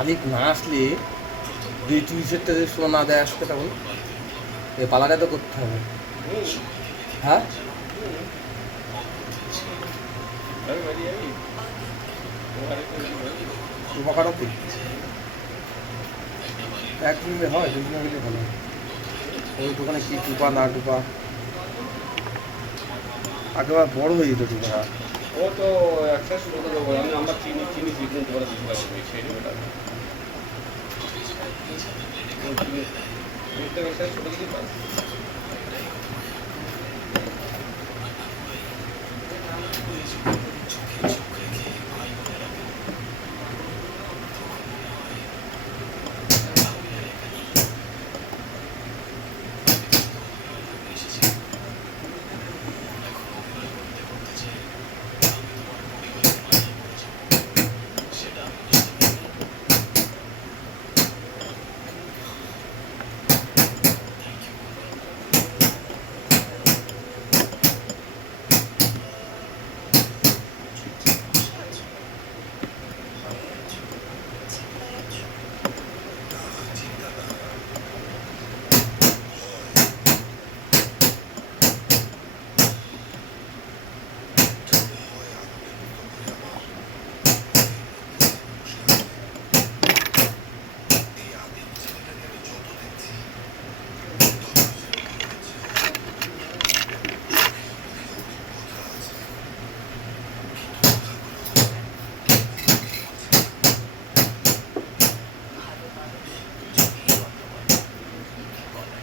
মালিক না আসলে দুই চুরিশের টাকা সময় না দেয় আসবে তখন এই পালাটা তো করতে হবে। হ্যাঁ? এক হয় ওই দোকানে কি টুপা না টুপা বড় হয়ে যেত টুপা ও তো অ্যাক্সেস করতে করে দেবো, আমি আমরা চিনি চিনি চিনি তোমার দিতে পারব সেই নেবেটা বুঝতে পারছি ছোটো দিতে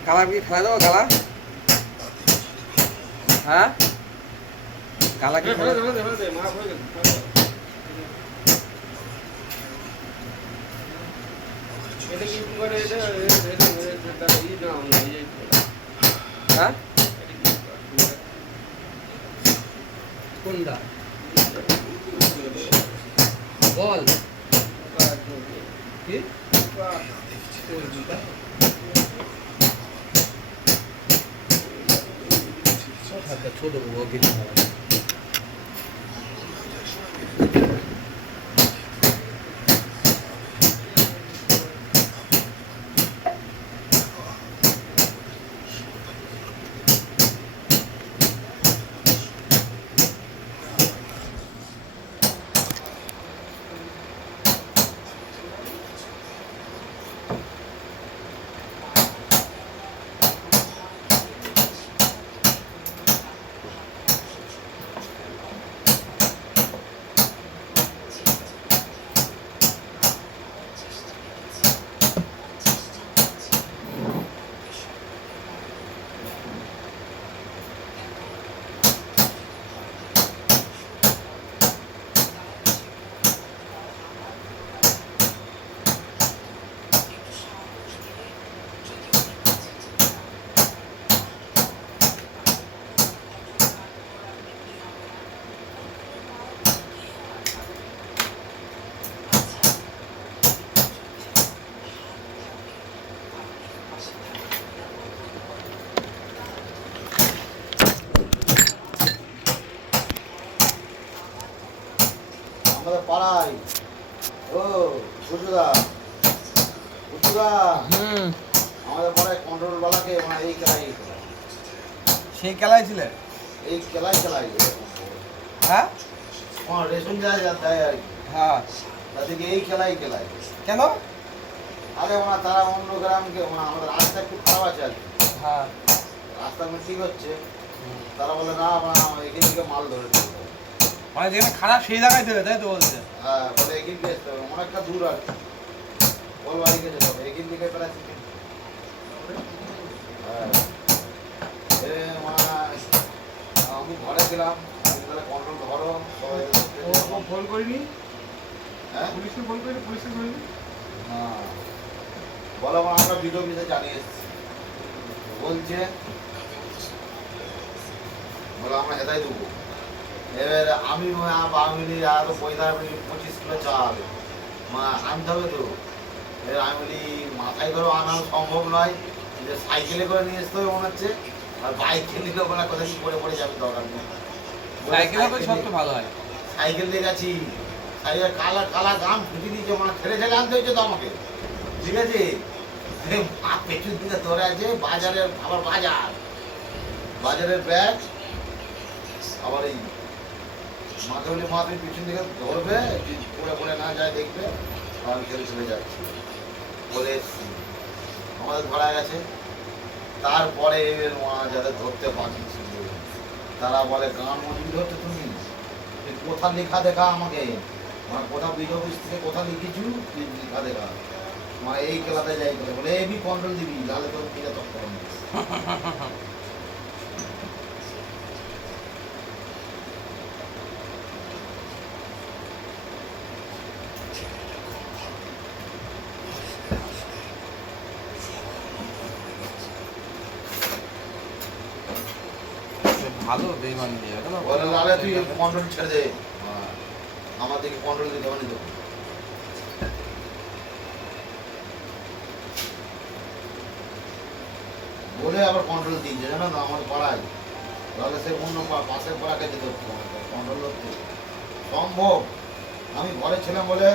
পারব কালা কি খেলা দেবো কালা হ্যাঁ? কালা কি ফেলে খেলা দে ফেলে ছোট ও কিছু হবে না। আমাদের পাড়ায়। ও বুঝুদা বুঝুদা হুম। আমাদের পাড়ায় কন্ট্রোল বালাকে মানে এই খেলাই এই খেলাই। সেই এই খেলাই খেলাই হ্যাঁ? আমার রেশন যায় যা দেয় আর কি। হ্যাঁ। তাদেরকে এই খেলাই খেলাই কেন? আরে মানে তারা অন্য গ্রামকে মানে আমাদের রাস্তা একটু খারাপ আছে আর হ্যাঁ। রাস্তা মানে ঠিক হচ্ছে। তারা বলে না মানে এখান থেকে মাল ধরে। মানে যেখানে খারাপ সেই জায়গায় দেবে তাই তো বলছে? হ্যাঁ বলে থেকে আসতে হবে। অনেকটা দূর আর কি। বল বাড়িকে যেতে হবে এখান থেকে প্রায় সেখান হ্যাঁ। মানে আমি ঘরে তাহলে কন্ট্রোল ধরো। সবাই ফোন করিনি? হ্যাঁ? পুলিশকে ফোন করিনি? পুলিশকে করিনি হ্যাঁ। বলো মানে আমরা ভিডিও মিলে জানিয়ে এসেছি। বলছে বলে আমরা হেদাই দেবো। এবার আমি বারো মিনিট আর পঁচিশ কিলো চাল মানে আনতে হবে তো। এবার আমি বলি মাথায় করে আনা সম্ভব নয়। যে সাইকেলে করে নিয়ে আসতে হবে মনে হচ্ছে। আর বাইকে নিলে বলে কোথায় কি পড়ে পড়ে যাবে দরকার নেই। সাইকেল ভালো হয়। সাইকেল দিয়ে গেছি। খাইয়ে কালা কালা গাম ফুটি দিয়েছে মানে ঠেলে ঠেলে আনতে হয়েছে তো আমাকে। ঠিক আছে? মা পেছন দিকে ধরে আছে বাজারের আবার বাজার। বাজারের ব্যাগ আবার এই বলি, মা, তুমি পিছন দিকে ধরবে পড়ে পড়ে না যায় দেখবে আমি খেলে চলে যাচ্ছি। বলে। আমাদের ধরা গেছে। তারপরে মা যাদের ধরতে পারছি তারা বলে গান মজুরি ধরছো তুমি? কোথা লেখা দেখা আমাকে? আমার কোথা বিজয় অফিস থেকে কোথা লিখেছু? লেখা দেখা। মা এই খেলাতে যাই বলে এবি কন্ট্রোল দিবি তাহলে তোর কিনে তখন ভালো বেইমান বলে লালে তুই কন্ট্রোল ছেড়ে দে। হ্যাঁ, আমার দিকে কন্ট্রোল দিতে হবে না তো বলে আবার কন্ট্রোল দিচ্ছে জানো না? আমার পাড়ায়। তাহলে সে অন্য পা- পাশের পাড়াকে যেতে কন্ট্রোল করতে সম্ভব? আমি ঘরে ছিলাম বলে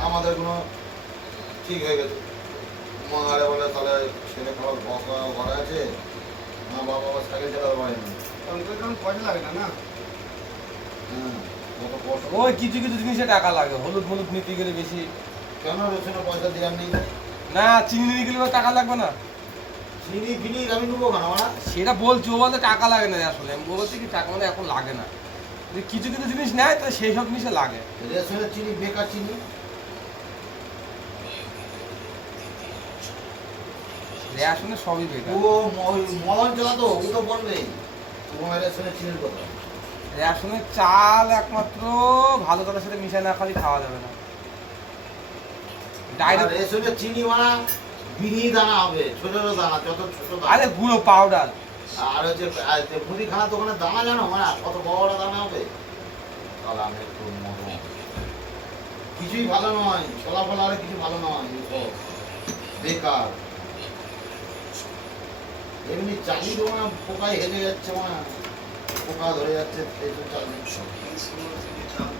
আমাদের কোনো ঠিক হয়ে গেছে। মা আরে বলে তাহলে ছেলে বকা ঘরে আছে? না বাবা আবার সাইকেল চালাতে পারেনি। কারণ তো কারণ পয়সা লাগে না না? হ্যাঁ ওই কিছু কিছু জিনিসে টাকা লাগে হলুদ হলুদ নিতে গেলে বেশি। কেন রসুনের পয়সা দেওয়ার নেই? না চিনি নিতে গেলে টাকা লাগবে না। চিনি ফিনি আমি নেব কেন আমরা সেটা বলছি ও বলতে টাকা লাগে না আসলে। আমি বলছি কি টাকা মানে এখন লাগে না। যদি কিছু কিছু জিনিস নেয় তাহলে সেই সব জিনিসে লাগে। রেশনের চিনি বেকার চিনি? রেশনে সবই ও বেকার ম- ওই মদন চালাতো ও তো বলবে। তোমার রেশনের চিনির কথা রেশনের চাল একমাত্র ভালো চালের সাথে মিশায় না খালি খাওয়া যাবে না। ডাইরেক্ট রেশনের চিনি মানা বিনি দানা হবে ছোট ছোট দানা যত ছোট আরে গুঁড়ো পাউডার আর হচ্ছে মুদিখানা দোকানে দানা জানো মানে কত বড় বড় দানা হবে। তাহলে আমি একটু কিছুই ভালো নয় ছোলা ফলা কিছু ভালো নয়। বেকার। এমনি চালি দেবো না পোকায় হেলে যাচ্ছে মানে পোকা ধরে যাচ্ছে এই তো চালি